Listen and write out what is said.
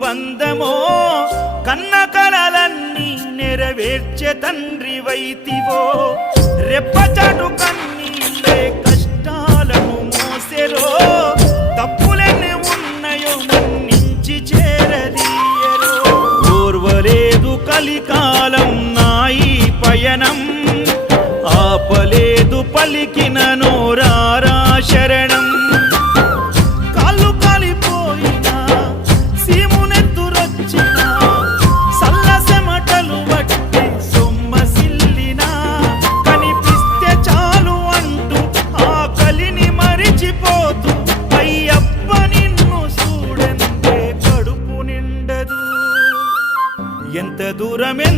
బంధమో కన్న కలలన్నీ నెరవేర్చే తండ్రి వైతివో రెప్పచాటు కన్నీళ్ళే కష్టాలను మోసెరో తప్పులెన్ని ఉన్నాయో మన్నించి చేరదీయరో ఓర్వలేదు కలికాలం నాయి పయనం ఆపలేదు పలికిన నోరారా శరణం కాళ్ళు కాలిపోయినా సీమునెత్తురొచ్చినా సల్లసెమటలు వట్టి సొమ్మసిల్లినా కనిపిస్తే చాలు అంటూ ఆకలిని మరిచిపోతూ అయ్యప్ప నిన్ను చూడంతే కడుపు నిండదు ఎంత దూరమే